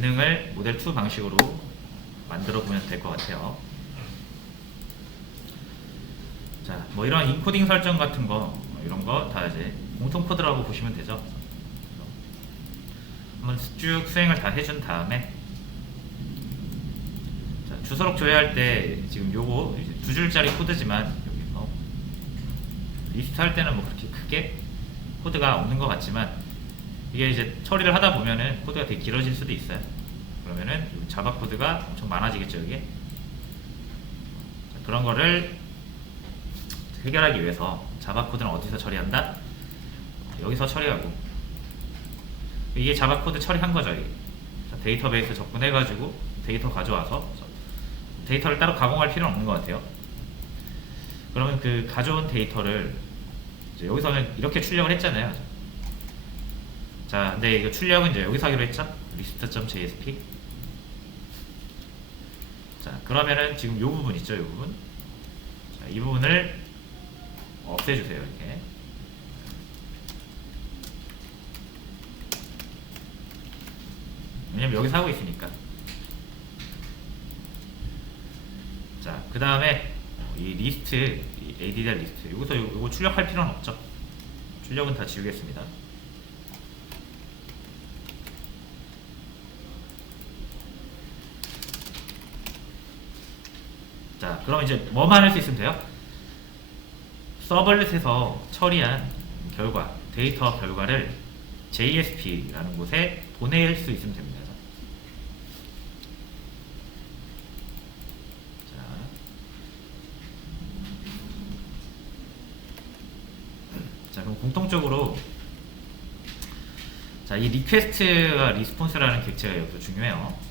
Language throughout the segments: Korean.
기능을 모델 2 방식으로 만들어 보면 될 것 같아요. 자, 뭐 이런 인코딩 설정 같은 거, 이런 거 다 이제 공통 코드라고 보시면 되죠. 한번 쭉 수행을 다 해준 다음에, 자, 주소록 조회할 때 지금 요거 이제 2줄짜리 코드지만 여기서 리스트 할 때는 뭐 그렇게 크게 코드가 없는 것 같지만, 이게 이제 처리를 하다 보면은 코드가 되게 길어질 수도 있어요. 그러면은 자바 코드가 엄청 많아지겠죠, 이게. 자, 그런 거를 해결하기 위해서 자바 코드는 어디서 처리한다? 여기서 처리하고, 이게 자바 코드 처리한 거죠. 이게. 자, 데이터베이스 접근해가지고 데이터 가져와서, 데이터를 따로 가공할 필요는 없는 것 같아요. 그러면 그 가져온 데이터를 이제 여기서는 이렇게 출력을 했잖아요. 자, 근데 이거 출력은 이제 여기서 하기로 했죠? list.jsp. 자, 그러면은 지금 요 부분 있죠? 요 부분. 자, 이 부분을 없애주세요. 이렇게. 왜냐면 여기서 하고 있으니까. 자, 그 다음에 이 리스트, 이 addr 리스트. 여기서 요거 출력할 필요는 없죠. 출력은 다 지우겠습니다. 자, 그럼 이제 뭐만 할 수 있으면 돼요? 서블렛에서 처리한 결과, 데이터 결과를 JSP라는 곳에 보낼 수 있으면 됩니다. 자, 그럼 공통적으로, 자, 이 리퀘스트와 리스폰스라는 객체가 여기서 중요해요.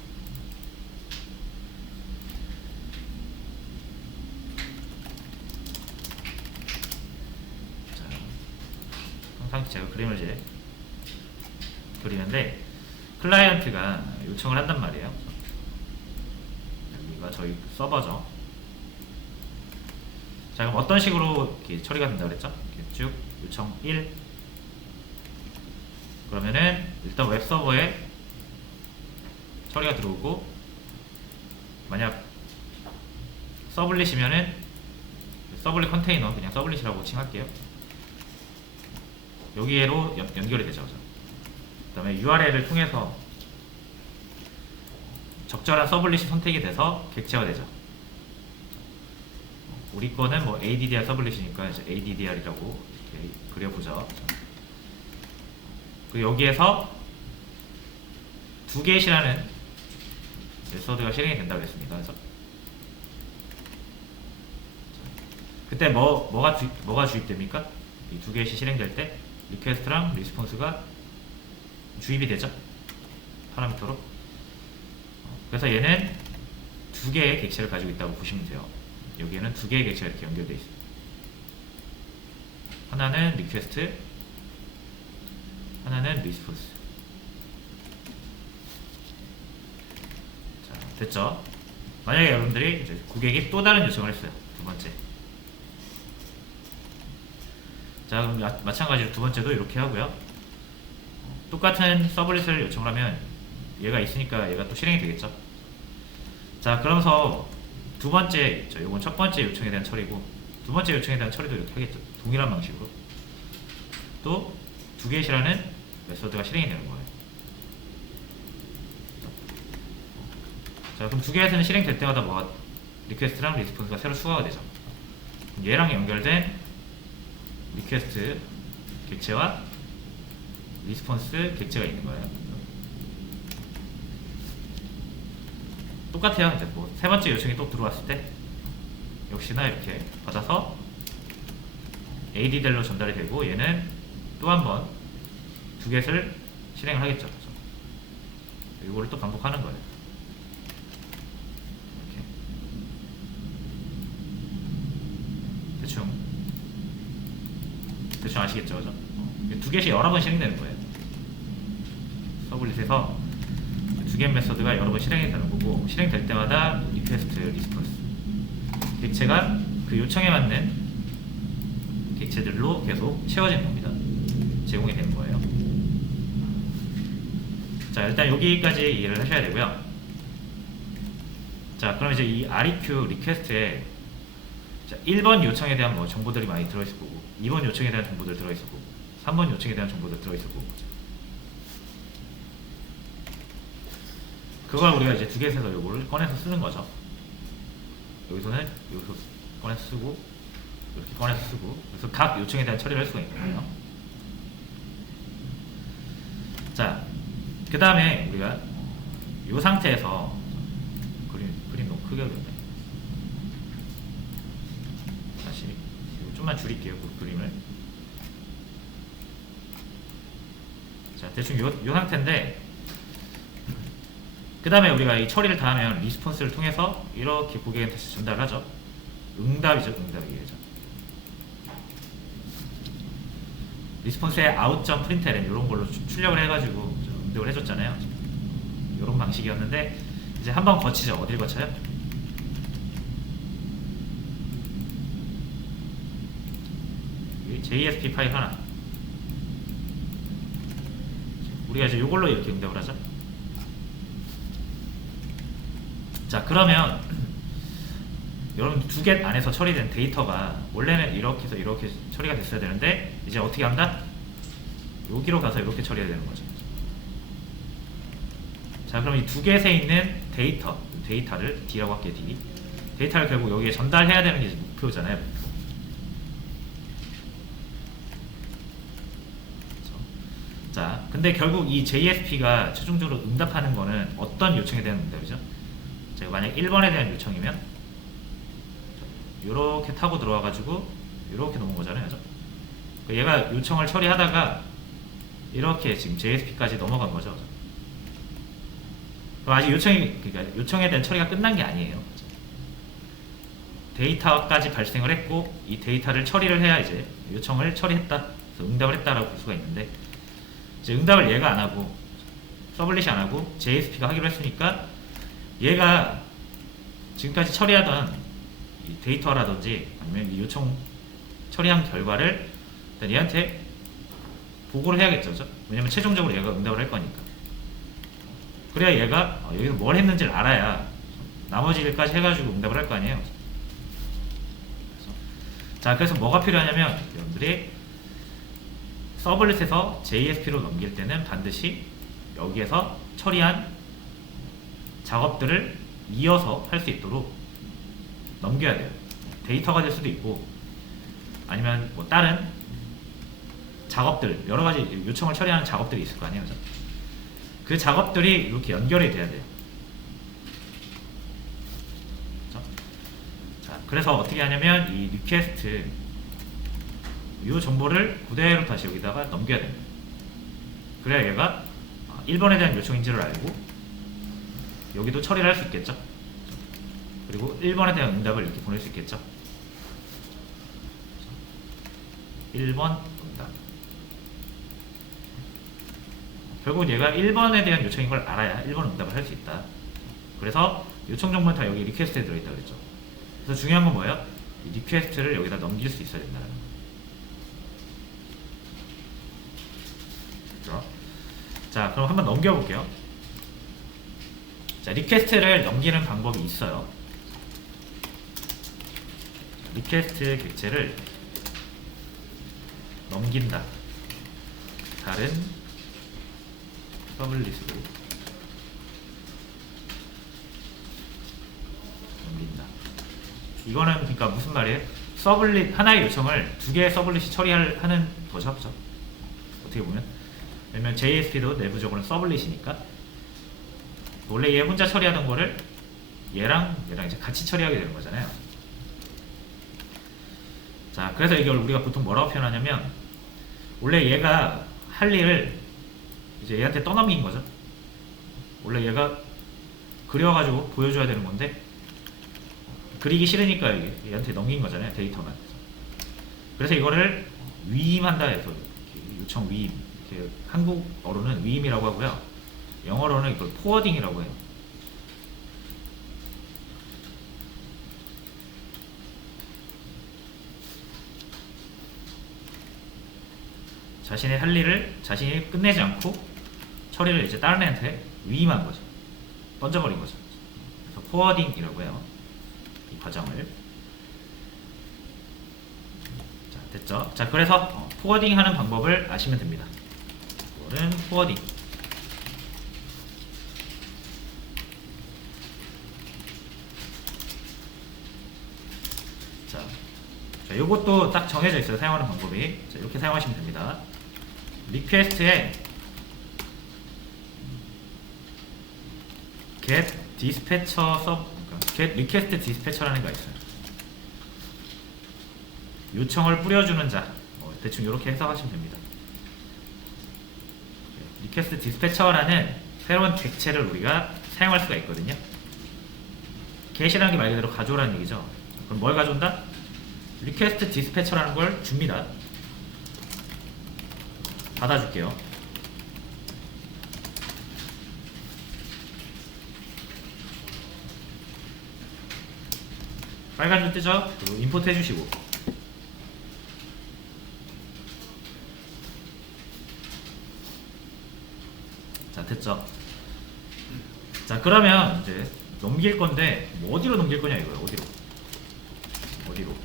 항상 제가 그림을 이제 그리는데, 클라이언트가 요청을 한단 말이에요. 여기가 저희 서버죠. 자, 그럼 어떤 식으로 이렇게 처리가 된다고 그랬죠? 이렇게 쭉 요청 1. 그러면은 일단 웹서버에 처리가 들어오고, 만약 서블릿이면은 서블릿 컨테이너, 그냥 서블릿이라고 칭할게요. 여기로 연결이 되죠. 그 다음에 URL을 통해서 적절한 서블릿이 선택이 돼서 객체화 되죠. 우리 거는 뭐 ADDR 서블릿이니까 이제 ADDR이라고 이렇게 그려보죠. 그리고 여기에서 2get이라는 메서드가 실행이 된다고 했습니다. 그래서 그때 뭐가 주입됩니까? 이 2get이 실행될 때 리퀘스트랑 리스폰스가 주입이 되죠. 파라미터로. 그래서 얘는 2개의 객체를 가지고 있다고 보시면 돼요. 여기에는 2개의 객체가 이렇게 연결되어 있어요. 하나는 리퀘스트, 하나는 리스폰스. 자, 됐죠? 만약에 여러분들이 이제 고객이 또 다른 요청을 했어요. 두 번째. 자, 그럼 마찬가지로 두 번째도 이렇게 하고요. 똑같은 서블릿을 요청을 하면 얘가 있으니까 얘가 또 실행이 되겠죠. 자, 그러면서 두 번째 있죠. 요건 첫 번째 요청에 대한 처리고, 두 번째 요청에 대한 처리도 이렇게 하겠죠. 동일한 방식으로. 또 2get이라는 메서드가 실행이 되는 거예요. 자, 그럼 2get은 실행될 때마다 뭐가 리퀘스트랑 리스폰스가 새로 추가가 되죠. 얘랑 연결된 리퀘스트 객체와 리스폰스 객체가 있는 거예요. 똑같아요. 이제 뭐 세 번째 요청이 또 들어왔을 때 역시나 이렇게 받아서 ADDR로 전달이 되고, 얘는 또 한 번 2get을 실행을 하겠죠. 이거를 또 반복하는 거예요. 이렇게 대충 아시겠죠? 그죠? 2get이 여러 번 실행되는 거예요. 서블릿에서 2get 메서드가 여러 번 실행이 되는 거고, 실행될 때마다 리퀘스트, 리스폰스 객체가 그 요청에 맞는 객체들로 계속 채워지는 겁니다. 제공이 되는 거예요. 자, 일단 여기까지 이해를 하셔야 되고요. 자, 그럼 이제 이 REQ 리퀘스트에 자, 1번 요청에 대한 뭐 정보들이 많이 들어있을 거고, 2번 요청에 대한 정보들 들어있을 거고, 3번 요청에 대한 정보들 들어있을 거고. 그걸 우리가 이제 두 개에서 요거를 꺼내서 쓰는 거죠. 여기서 꺼내서 쓰고, 이렇게 꺼내서 쓰고, 그래서 각 요청에 대한 처리를 할 수가 있는 거예요. 자, 그 다음에 우리가 이 상태에서 그림 너무 크게 그렸네. 다시 좀만 줄일게요, 그 그림을. 자, 대충 요 상태인데, 그 다음에 우리가 이 처리를 다 하면 리스폰스를 통해서 이렇게 고객한테 전달을 하죠. 응답이죠, 응답이죠. 리스폰스에 out.println 이런 걸로 출력을 해가지고 응답을 해줬잖아요. 이런 방식이었는데, 이제 한번 거치죠. 어딜 거쳐요? JSP 파일 하나. 우리가 이제 이걸로 이렇게 응답을 하죠. 자, 그러면 여러분 두 개 안에서 처리된 데이터가 원래는 이렇게 해서 이렇게 처리가 됐어야 되는데, 이제 어떻게 한다? 여기로 가서 이렇게 처리해야 되는 거죠. 자, 그럼 이 두 개에 있는 데이터를 D라고 할게요. D. 데이터를 결국 여기에 전달해야 되는 게 목표잖아요. 목표. 자, 근데 결국 이 JSP가 최종적으로 응답하는 거는 어떤 요청에 대한 응답이죠? 제가 만약 1번에 대한 요청이면 이렇게 타고 들어와가지고 이렇게 놓은 거잖아요. 그죠? 얘가 요청을 처리하다가 이렇게 지금 JSP까지 넘어간 거죠. 그럼 아직 그러니까 요청에 대한 처리가 끝난 게 아니에요. 데이터까지 발생을 했고, 이 데이터를 처리를 해야 이제 요청을 처리했다, 그래서 응답을 했다라고 볼 수가 있는데, 이제 응답을 얘가 안 하고, 서블릿이 안 하고, JSP가 하기로 했으니까, 얘가 지금까지 처리하던 이 데이터라든지 아니면 이 요청 처리한 결과를 일단 얘한테 보고를 해야겠죠. 그죠? 왜냐면 최종적으로 얘가 응답을 할 거니까. 그래야 얘가 여기서 뭘 했는지를 알아야 나머지 일까지 해가지고 응답을 할 거 아니에요. 자, 그래서 뭐가 필요하냐면 여러분들이 서블릿에서 JSP로 넘길 때는 반드시 여기에서 처리한 작업들을 이어서 할 수 있도록 넘겨야 돼요. 데이터가 될 수도 있고, 아니면 뭐 다른 작업들, 여러 가지 요청을 처리하는 작업들이 있을 거 아니에요. 그죠? 그 작업들이 이렇게 연결이 돼야 돼요. 그렇죠? 자, 그래서 어떻게 하냐면 이 리퀘스트 이 정보를 그대로 다시 여기다가 넘겨야 됩니다. 그래야 얘가 1번에 대한 요청인지를 알고 여기도 처리를 할 수 있겠죠. 그리고 1번에 대한 응답을 이렇게 보낼 수 있겠죠. 1번 응답. 결국은 얘가 1번에 대한 요청인 걸 알아야 1번 응답을 할 수 있다. 그래서 요청 정보는 다 여기 리퀘스트에 들어있다 그랬죠. 그래서 중요한 건 뭐예요? 이 리퀘스트를 여기다 넘길 수 있어야 된다는 거. 그렇죠? 자, 그럼 한번 넘겨볼게요. 자, 리퀘스트를 넘기는 방법이 있어요. 리퀘스트 객체를 넘긴다. 다른 서블릿으로 넘긴다. 이거는 그러니까 무슨 말이에요? 서블릿 하나의 요청을 두 개의 서블릿이 처리하는 거죠, 그죠? 어떻게 보면, 왜냐면 JSP도 내부적으로는 서블릿이니까 원래 얘 혼자 처리하던 거를 얘랑 이제 같이 처리하게 되는 거잖아요. 자, 그래서 이걸 우리가 보통 뭐라고 표현하냐면, 원래 얘가 할 일을 이제 얘한테 떠넘긴 거죠. 원래 얘가 그려가지고 보여줘야 되는 건데 그리기 싫으니까 얘한테 넘긴 거잖아요, 데이터만. 그래서 이거를 위임한다 해서 요청 위임, 이렇게 한국어로는 위임이라고 하고요, 영어로는 이걸 포워딩이라고 해요. 자신의 할 일을 자신이 끝내지 않고 처리를 이제 다른 애한테 위임한 거죠. 던져버린 거죠. 그래서 포워딩이라고 해요. 이 과정을. 자, 됐죠? 자, 그래서 포워딩 하는 방법을 아시면 됩니다. 이거는 포워딩. 자, 요것도 딱 정해져 있어요. 사용하는 방법이. 자, 이렇게 사용하시면 됩니다. 리퀘스트에 get dispatcher get request dispatcher라는 거 있어요. 요청을 뿌려주는 자. 대충 이렇게 해석하시면 됩니다. request dispatcher라는 새로운 객체를 우리가 사용할 수가 있거든요. get이라는 게 말 그대로 가져오라는 얘기죠. 그럼 뭘 가져온다? request dispatcher라는 걸 줍니다. 받아줄게요. 빨간 줄 뜨죠? 그리고 임포트 해주시고. 자, 됐죠? 자, 그러면 이제 넘길 건데 뭐 어디로 넘길 거냐 이거예요. 어디로?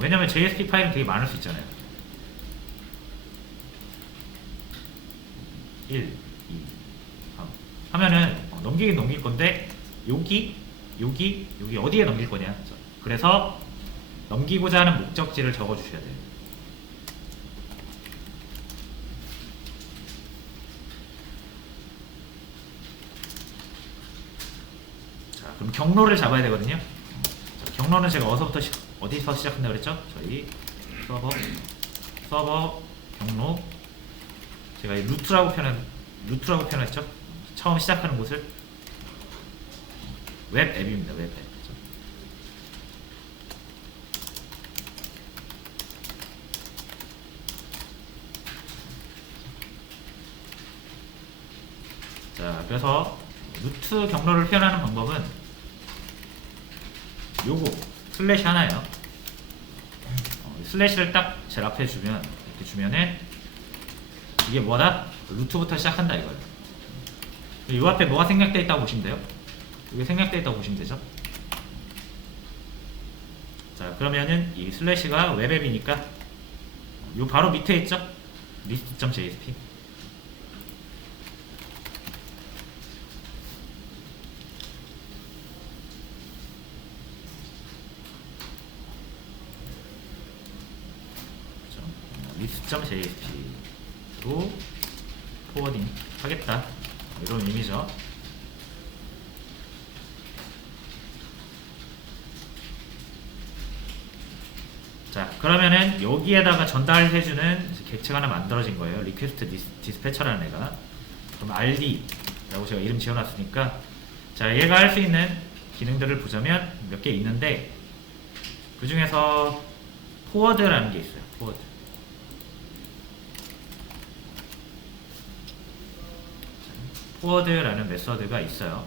왜냐면 JSP 파일은 되게 많을 수 있잖아요. 1, 2, 3 하면은 넘기긴 넘길 건데 여기 어디에 넘길 거냐. 그래서 넘기고자 하는 목적지를 적어 주셔야 돼요. 자, 그럼 경로를 잡아야 되거든요. 자, 경로는 제가 어디서 시작한다고 그랬죠? 저희 서버 경로, 제가 이 루트라고 표현했죠? 처음 시작하는 곳을 웹 앱입니다. 웹 앱. 자, 그래서 루트 경로를 표현하는 방법은 요거 슬래시 하나예요. 슬래시를 딱 제일 앞에 주면, 이렇게 주면은 이게 뭐다? 루트부터 시작한다 이거예요. 이 앞에 뭐가 생략되어 있다고 보시면 돼요. 이게 생략되어 있다고 보시면 되죠. 자, 그러면은 이 슬래시가 웹앱이니까 요 바로 밑에 있죠? list.jsp. list.jsp로 포워딩 하겠다, 이런 의미죠. 자, 그러면은 여기에다가 전달해주는 객체가 하나 만들어진 거예요. request dispatcher라는 애가. 그럼 RD라고 제가 이름 지어놨으니까, 자, 얘가 할 수 있는 기능들을 보자면 몇 개 있는데, 그 중에서 forward라는 게 있어요. forward라는 메서드가 있어요.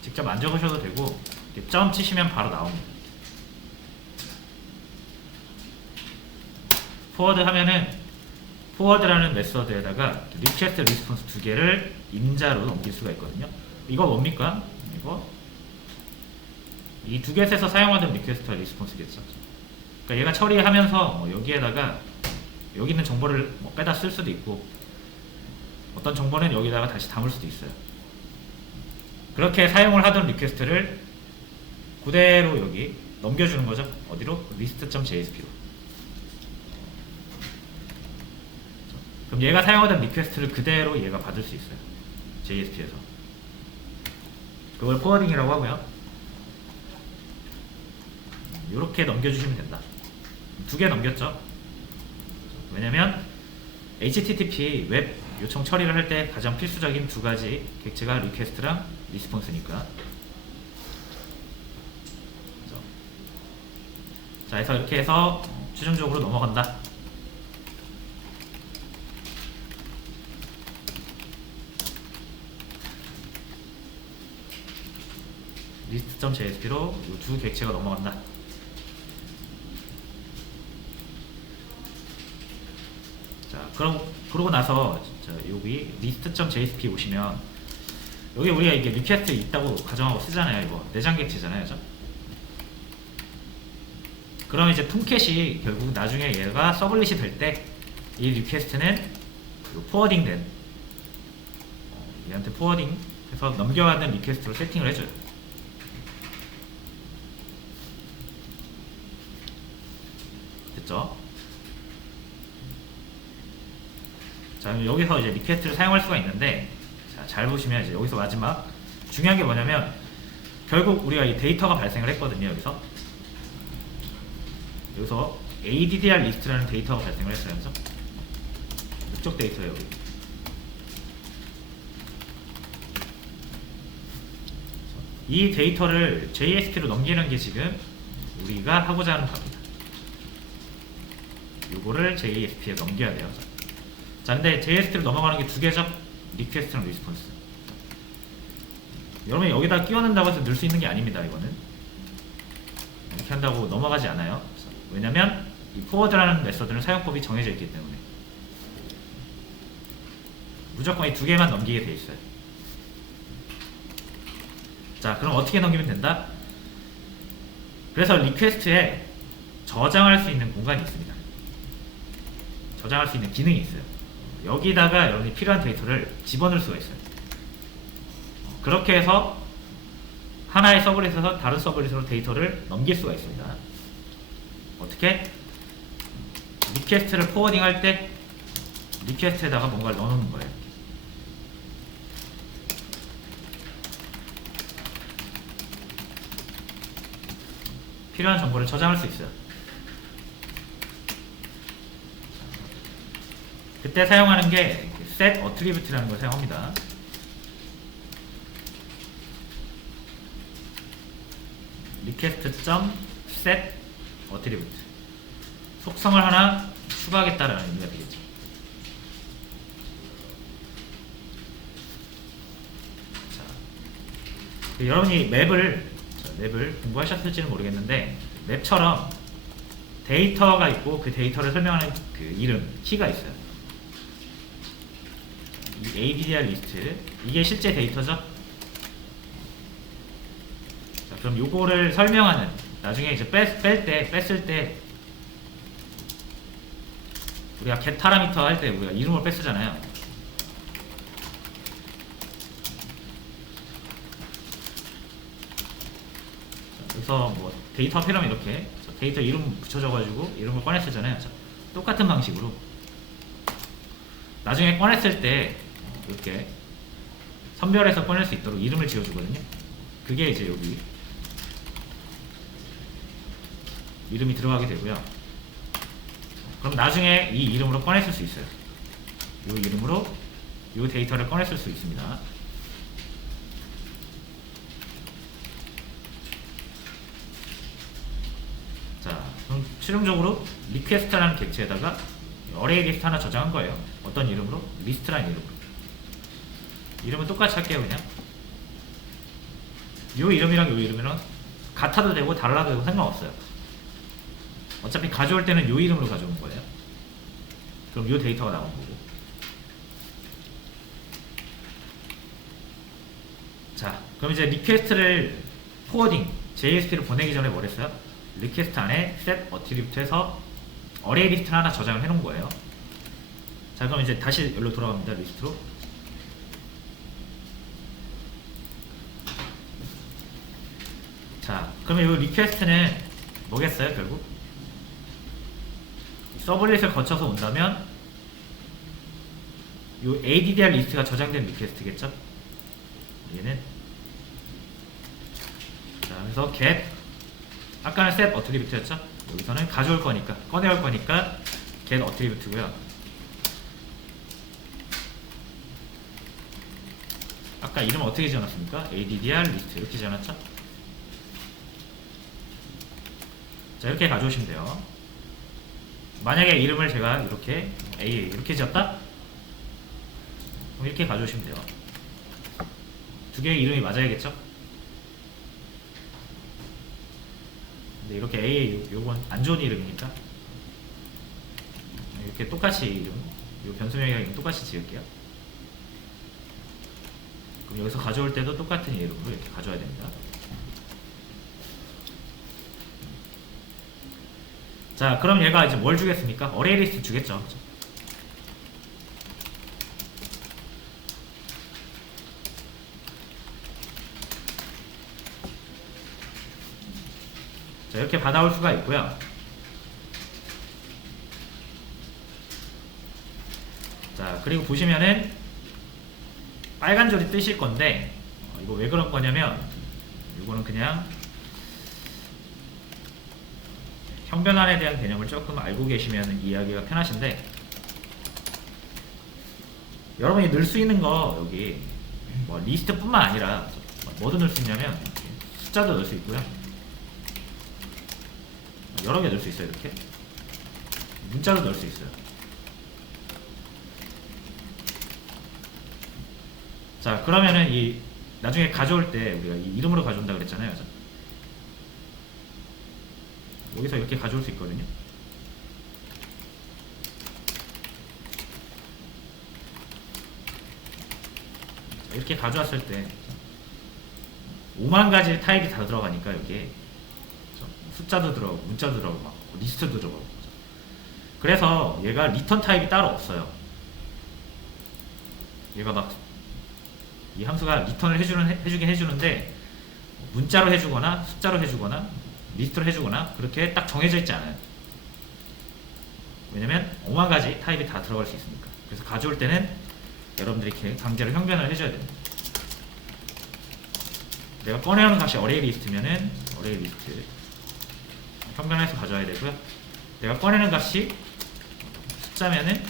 직접 만져보셔도 되고, 점 치시면 바로 나옵니다. forward 하면은 forward라는 메서드에다가 request response 두 개를 임자로 넘길 수가 있거든요. 이거 뭡니까? 이거 이 두 개에서 사용하던 request response겠죠. 그러니까 얘가 처리하면서 여기에다가 여기 있는 정보를 빼다 쓸 수도 있고, 어떤 정보는 여기다가 다시 담을 수도 있어요. 그렇게 사용을 하던 리퀘스트를 그대로 여기 넘겨주는 거죠. 어디로? list.jsp로. 그럼 얘가 사용하던 리퀘스트를 그대로 얘가 받을 수 있어요. JSP에서. 그걸 포워딩이라고 하고요. 이렇게 넘겨주시면 된다. 두 개 넘겼죠. 왜냐면 HTTP 웹 요청 처리를 할 때 가장 필수적인 두 가지 객체가 리퀘스트랑 리스폰스니까. 자, 그래서 이렇게 해서 최종적으로 넘어간다. list.jsp로 이 두 객체가 넘어간다. 자, 그럼 그러고 나서 여기 list.jsp 오시면 여기 우리가 이게 리퀘스트 있다고 가정하고 쓰잖아요. 이거 내장 객체잖아요, 그죠? 그럼 이제 톰캣이 결국 나중에 얘가 서블릿이 될 때 이 리퀘스트는 포워딩된 얘한테 포워딩 해서 넘겨가는 리퀘스트로 세팅을 해줘요. 됐죠? 자, 여기서 이제 리퀘스트를 사용할 수가 있는데, 자, 잘 보시면 이제 여기서 마지막 중요한 게 뭐냐면 결국 우리가 이 데이터가 발생을 했거든요. 여기서 addr 리스트라는 데이터가 발생을 했어요. 그래서 이쪽 데이터예요. 여기. 이 데이터를 JSP로 넘기는 게 지금 우리가 하고자 하는 겁니다. 요거를 JSP에 넘겨야 돼요. 자, 근데 JSP로 넘어가는 게 두 개죠. 리퀘스트랑 리스폰스. 여러분이 여기다 끼워 넣는다고 해서 넣을 수 있는 게 아닙니다. 이거는 이렇게 한다고 넘어가지 않아요. 왜냐면 이 포워드라는 메서드는 사용법이 정해져 있기 때문에 무조건 이 두 개만 넘기게 돼 있어요. 자, 그럼 어떻게 넘기면 된다? 그래서 리퀘스트에 저장할 수 있는 공간이 있습니다. 저장할 수 있는 기능이 있어요. 여기다가 여러분이 필요한 데이터를 집어넣을 수가 있어요. 그렇게 해서 하나의 서블릿에서 다른 서블릿으로 데이터를 넘길 수가 있습니다. 어떻게? 리퀘스트를 포워딩 할 때 리퀘스트에다가 뭔가를 넣어놓는 거예요. 필요한 정보를 저장할 수 있어요. 그때 사용하는 게 set attribute라는 걸 사용합니다. request.set attribute 속성을 하나 추가하겠다라는 의미가 되겠죠. 자, 여러분이 맵을 공부하셨을지는 모르겠는데 맵처럼 데이터가 있고 그 데이터를 설명하는 그 이름, 키가 있어요. 이 addr 리스트, 이게 실제 데이터죠. 자, 그럼 요거를 설명하는, 나중에 이제 뺐을 때 우리가 get 파라미터 할 때 우리가 이름을 뺐쓰잖아요. 그래서 뭐 데이터 필요하면 이렇게 데이터 이름 붙여줘가지고 이름을 꺼냈었잖아요. 똑같은 방식으로 나중에 꺼냈을 때 이렇게 선별해서 꺼낼 수 있도록 이름을 지어주거든요. 그게 이제 여기 이름이 들어가게 되고요. 그럼 나중에 이 이름으로 꺼냈을 수 있어요. 이 이름으로 이 데이터를 꺼냈을 수 있습니다. 자, 그럼 최종적으로 리퀘스트라는 객체에다가 어레이 리스트 하나 저장한 거예요. 어떤 이름으로? 리스트라는 이름으로. 이름은 똑같이 할게요. 그냥 요 이름이랑 요 이름이랑 같아도 되고 달라도 되고 상관없어요. 어차피 가져올 때는 요 이름으로 가져온 거예요. 그럼 요 데이터가 나온 거고. 자, 그럼 이제 리퀘스트를 포워딩 JSP를 보내기 전에 뭘 했어요? 리퀘스트 안에 set attribute에서 어레이 리스트를 하나 저장을 해놓은 거예요. 자, 그럼 이제 다시 여기로 돌아갑니다. 리스트로. 자, 그러면 이 리퀘스트는 뭐겠어요? 결국 서블릿을 거쳐서 온다면 이 addr 리스트가 저장된 리퀘스트겠죠? 얘는. 자, 그래서 get, 아까는 set attribute였죠? 여기서는 가져올 거니까, 꺼내올 거니까 get attribute고요. 아까 이름 어떻게 지어놨습니까? addr 리스트 이렇게 지어놨죠? 자, 이렇게 가져오시면 돼요. 만약에 이름을 제가 이렇게 A 이렇게 지었다? 그럼 이렇게 가져오시면 돼요. 두 개의 이름이 맞아야겠죠? 근데 이렇게 A 요건 안 좋은 이름이니까 이렇게 똑같이 이름 이 변수 명령이랑 똑같이 지을게요. 그럼 여기서 가져올 때도 똑같은 이름으로 이렇게 가져와야 됩니다. 자, 그럼 얘가 이제 뭘 주겠습니까? 어레이 리스트 주겠죠. 자, 이렇게 받아올 수가 있고요. 자, 그리고 보시면은 빨간 줄이 뜨실 건데 이거 왜 그런 거냐면 이거는 그냥 형변환에 대한 개념을 조금 알고 계시면 이해하기가 편하신데, 여러분이 넣을 수 있는 거 여기 뭐 리스트뿐만 아니라 뭐도 넣을 수 있냐면 숫자도 넣을 수 있고요, 여러 개 넣을 수 있어요. 이렇게 문자도 넣을 수 있어요. 자, 그러면은 이 나중에 가져올 때 우리가 이 이름으로 가져온다 그랬잖아요. 여기서 이렇게 가져올 수 있거든요. 이렇게 가져왔을 때 5만 가지 타입이 다 들어가니까 여기에 숫자도 들어가고 문자도 들어가고 막 리스트도 들어가고. 그래서 얘가 리턴 타입이 따로 없어요. 얘가 막 이 함수가 리턴을 해주긴 해주는데 문자로 해주거나 숫자로 해주거나 리스트로 해주거나 그렇게 딱 정해져 있지 않아요. 왜냐면 5만 가지 타입이 다 들어갈 수 있으니까. 그래서 가져올 때는 여러분들이 이렇게 강제로 형변을 해줘야 됩니다. 내가 꺼내오는 값이 어레이 리스트면은 어레이 리스트 형변해서 가져와야 되고요. 내가 꺼내는 값이 숫자면은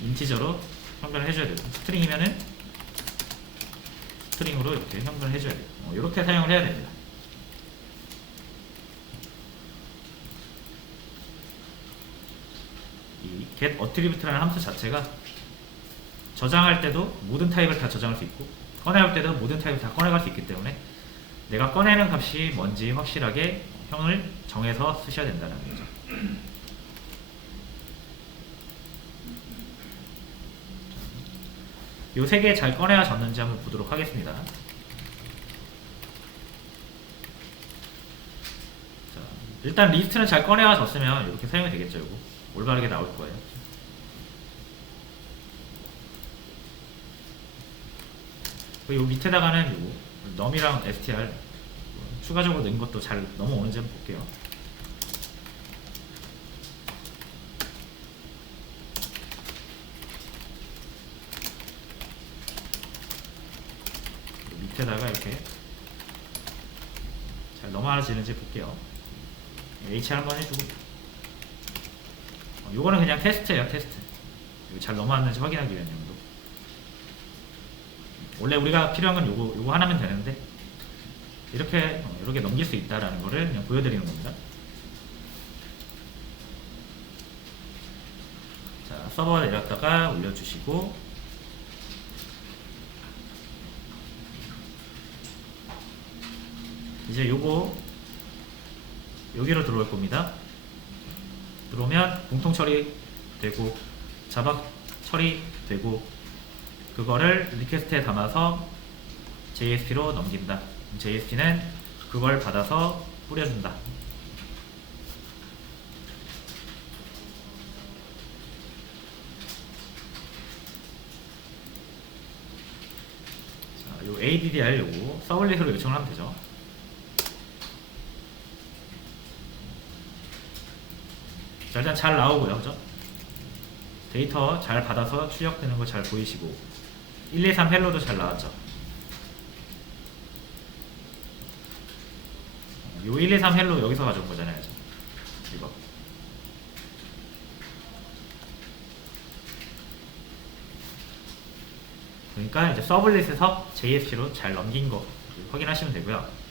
인티저로 형변을 해줘야 되고, 스트링이면은 스트링으로 이렇게 형변을 해줘야 돼요. 이렇게 사용을 해야 됩니다. 이 get attribute라는 함수 자체가 저장할 때도 모든 타입을 다 저장할 수 있고 꺼내올 때도 모든 타입을 다 꺼내갈 수 있기 때문에 내가 꺼내는 값이 뭔지 확실하게 형을 정해서 쓰셔야 된다는 거죠. 요 세 개 잘 꺼내졌는지 한번 보도록 하겠습니다. 자, 일단 리스트는 잘 꺼내졌으면 이렇게 사용이 되겠죠. 이거 올바르게 나올 거예요. 그리고 요 밑에다가는 요 num이랑 str 추가적으로 넣은 것도 잘 넘어오는지 한번 볼게요. 밑에다가 이렇게 잘 넘어지는지 볼게요. HR 한번 해주고, 요거는 그냥 테스트예요. 테스트. 잘 넘어왔는지 확인하기 위한 용도. 원래 우리가 필요한 건 요거 하나면 되는데 이렇게 넘길 수 있다라는 거를 그냥 보여드리는 겁니다. 자, 서버 내렸다가 올려주시고, 이제 요거 여기로 들어올 겁니다. 들어오면 공통 처리되고 자바 처리되고 그거를 리퀘스트에 담아서 JSP로 넘긴다. JSP는 그걸 받아서 뿌려준다. 자, 요 ADDR 요거 서블릿으로 요청을 하면 되죠. 자, 일단 잘 나오고요. 그죠? 데이터 잘 받아서 출력되는 거 잘 보이시고 1, 2, 3 헬로도 잘 나왔죠. 요 1, 2, 3 헬로 여기서 가져온 거잖아요. 이거. 그러니까 이제 서블릿에서 JSP로 잘 넘긴 거 확인하시면 되고요.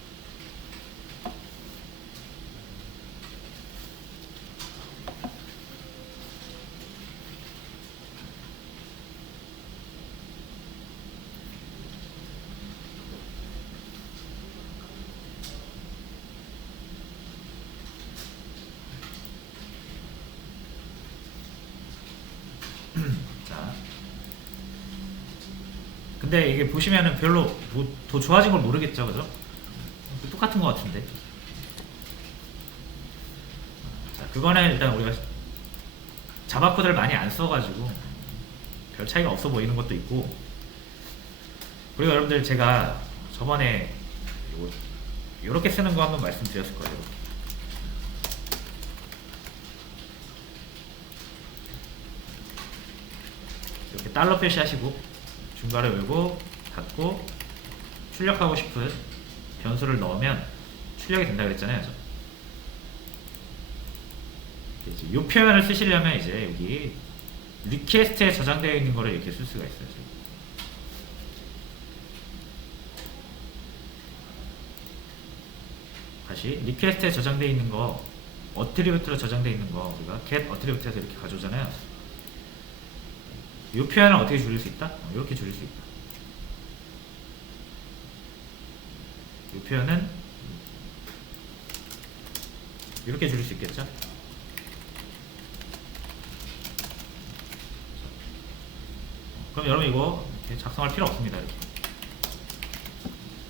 근데 이게 보시면은 별로 뭐 더 좋아진 걸 모르겠죠, 그죠? 똑같은 것 같은데. 자, 그거는 일단 우리가 자바 코드를 많이 안 써가지고 별 차이가 없어 보이는 것도 있고, 그리고 여러분들 제가 저번에 이렇게 쓰는 거 한번 말씀드렸을 거예요. 이렇게 달러 표시하시고 중괄호 열고 닫고 출력하고 싶은 변수를 넣으면 출력이 된다 그랬잖아요. 이 표현을 쓰시려면 이제 여기 리퀘스트에 저장되어 있는 거를 이렇게 쓸 수가 있어요. 다시 리퀘스트에 저장되어 있는 거, 어트리뷰트로 저장되어 있는 거 우리가 get 어트리뷰트에서 이렇게 가져오잖아요. 이 표현을 어떻게 줄일 수 있다? 이렇게 줄일 수 있다. 이 표현은 이렇게 줄일 수 있겠죠? 그럼 여러분 이거 이렇게 작성할 필요 없습니다.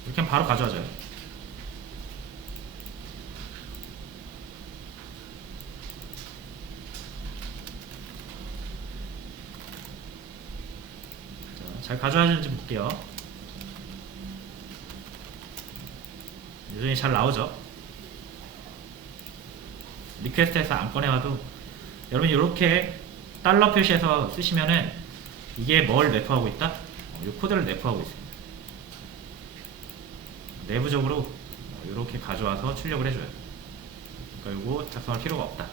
이렇게 하면 바로 가져와져요. 자, 잘 가져와지는지 볼게요. 여전히 잘 나오죠? 리퀘스트에서 안 꺼내와도 여러분 이렇게 달러 표시해서 쓰시면은 이게 뭘 내포하고 있다? 이 코드를 내포하고 있습니다. 내부적으로 이렇게 가져와서 출력을 해줘요. 그러니까 이거 작성할 필요가 없다.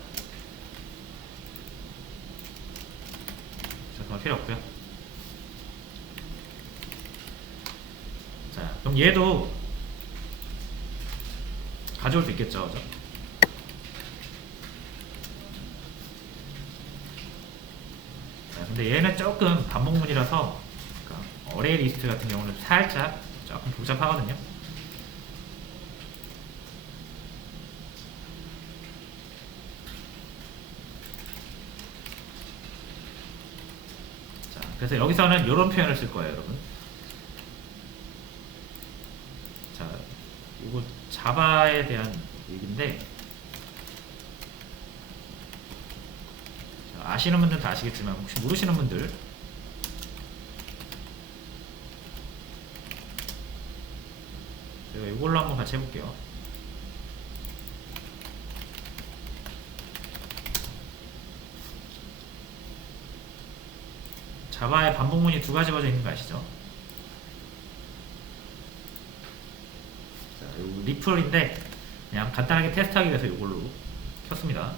작성할 필요 없고요. 자, 그럼 얘도 가져올 수 있겠죠, 그죠? 자, 근데 얘는 조금 반복문이라서 그러니까 어레이 리스트 같은 경우는 살짝 조금 복잡하거든요. 자, 그래서 여기서는 이런 표현을 쓸 거예요, 여러분. 자, 이거 자바에 대한 얘기인데, 자, 아시는 분들은 다 아시겠지만 혹시 모르시는 분들, 제가 이걸로 한번 같이 해볼게요. 자바에 반복문이 두 가지 버전 있는 거 아시죠? 자, 요 리플인데 그냥 간단하게 테스트하기 위해서 이걸로 켰습니다.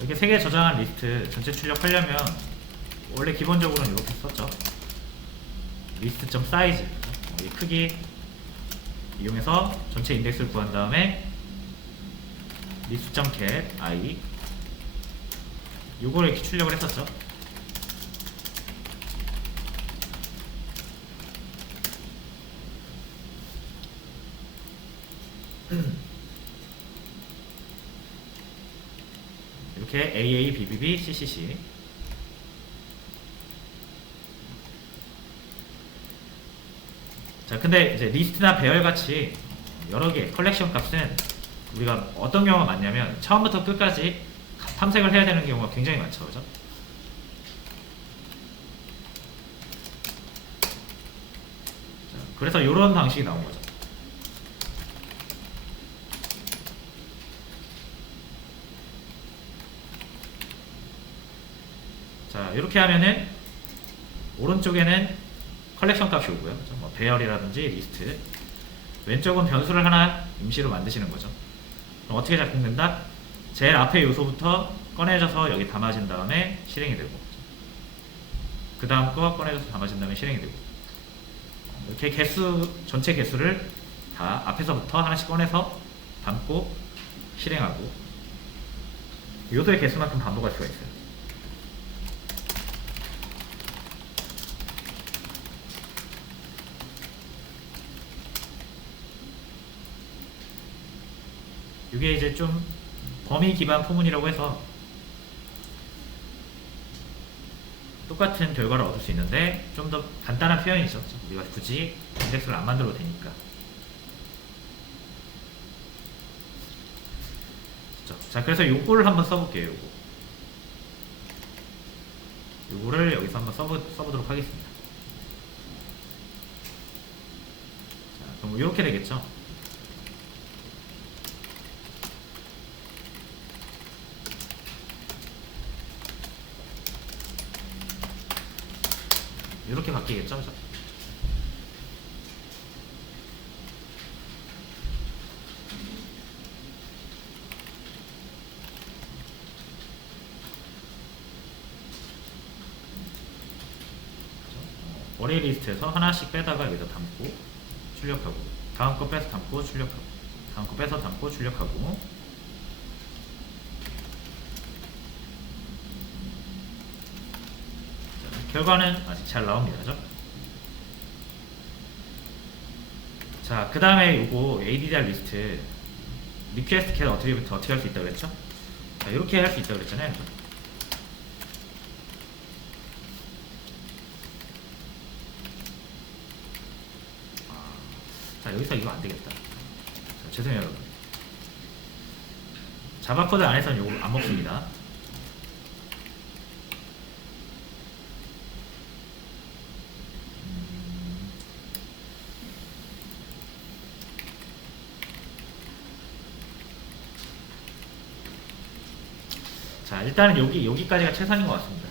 이렇게 3개 저장한 리스트 전체 출력하려면 원래 기본적으로는 이렇게 썼죠. 리스트.size 이 크기 이용해서 전체 인덱스를 구한 다음에 list.get i 요거를 이렇게 출력을 했었죠. 이렇게 AA, BBB, CCC. 자, 근데 이제 리스트나 배열 같이 여러 개 컬렉션 값은 우리가 어떤 경우가 많냐면 처음부터 끝까지 탐색을 해야 되는 경우가 굉장히 많죠, 그죠? 자, 그래서 이런 방식이 나온 거죠. 자, 이렇게 하면은 오른쪽에는 컬렉션 값이 오고요. 뭐 배열이라든지 리스트. 왼쪽은 변수를 하나 임시로 만드시는 거죠. 그럼 어떻게 작동된다? 제일 앞에 요소부터 꺼내져서 여기 담아진 다음에 실행이 되고, 그 다음 거 꺼내져서 담아진 다음에 실행이 되고, 이렇게 전체 개수를 다 앞에서부터 하나씩 꺼내서 담고 실행하고, 요소의 개수만큼 반복할 수가 있어요. 이게 이제 좀 범위 기반 포문이라고 해서 똑같은 결과를 얻을 수 있는데 좀 더 간단한 표현이죠. 우리가 굳이 인덱스를 안 만들어도 되니까. 자, 그래서 요거를 한번 써볼게요. 요거를 여기서 한번 써보도록 하겠습니다. 자, 그럼 이렇게 되겠죠. 이렇게 바뀌겠죠. 어레이 리스트에서 하나씩 빼다가 여기다 담고 출력하고, 다음 거 빼서 담고 출력하고, 다음 거 빼서 담고 출력하고, 자, 결과는 아직 잘 나옵니다. 그죠? 자, 그 다음에 요거 ADDR 리스트 리퀘스트 겟 어트리뷰트 어떻게 할 수 있다고 그랬죠? 자, 이렇게 할 수 있다고 그랬잖아요. 자, 여기서 이거 안 되겠다. 자, 죄송해요, 여러분. 자바 코드 안에서는 요거 안 먹습니다. 자, 일단은 여기까지가 최선인 것 같습니다.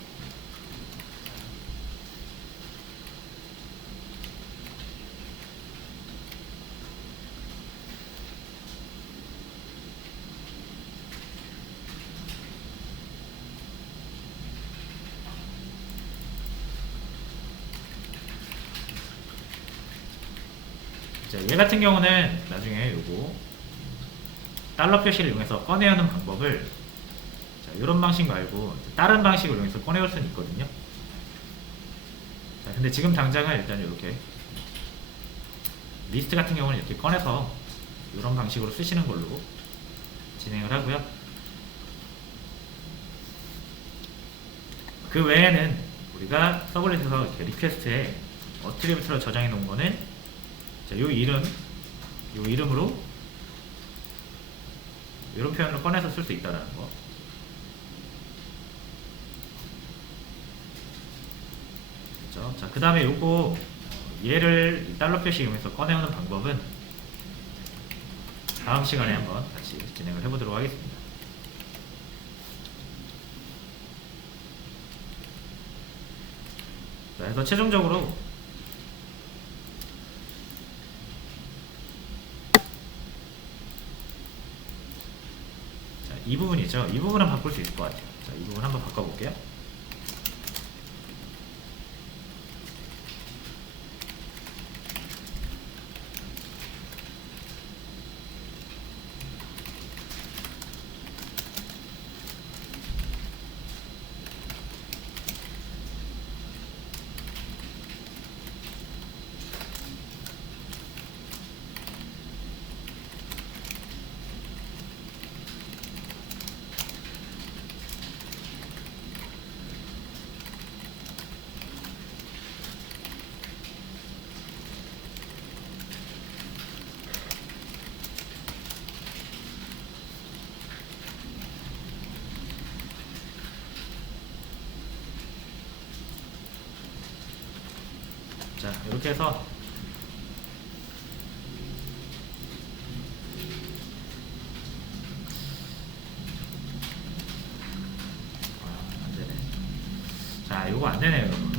자, 얘 같은 경우는 나중에 요거 달러 표시를 이용해서 꺼내오는 방법을, 자, 이런 방식 말고 다른 방식을 이용해서 꺼내올 수는 있거든요. 자, 근데 지금 당장은 일단 이렇게 리스트 같은 경우는 이렇게 꺼내서 이런 방식으로 쓰시는 걸로 진행을 하고요. 그 외에는 우리가 서블릿에서 이렇게 리퀘스트에 어트리뷰트로 저장해 놓은 거는, 자, 요 이름으로 이런 표현을 꺼내서 쓸 수 있다는 거. 그렇죠? 자, 그 다음에 요거 얘를 달러 표시 이용해서 꺼내오는 방법은 다음 시간에 한번 같이 진행을 해보도록 하겠습니다. 자, 그래서 최종적으로 이 부분이죠. 이 부분은 바꿀 수 있을 것 같아요. 자, 이 부분 한번 바꿔볼게요. 자, 이렇게 해서 안되네. 자, 이거 안되네요, 여러분.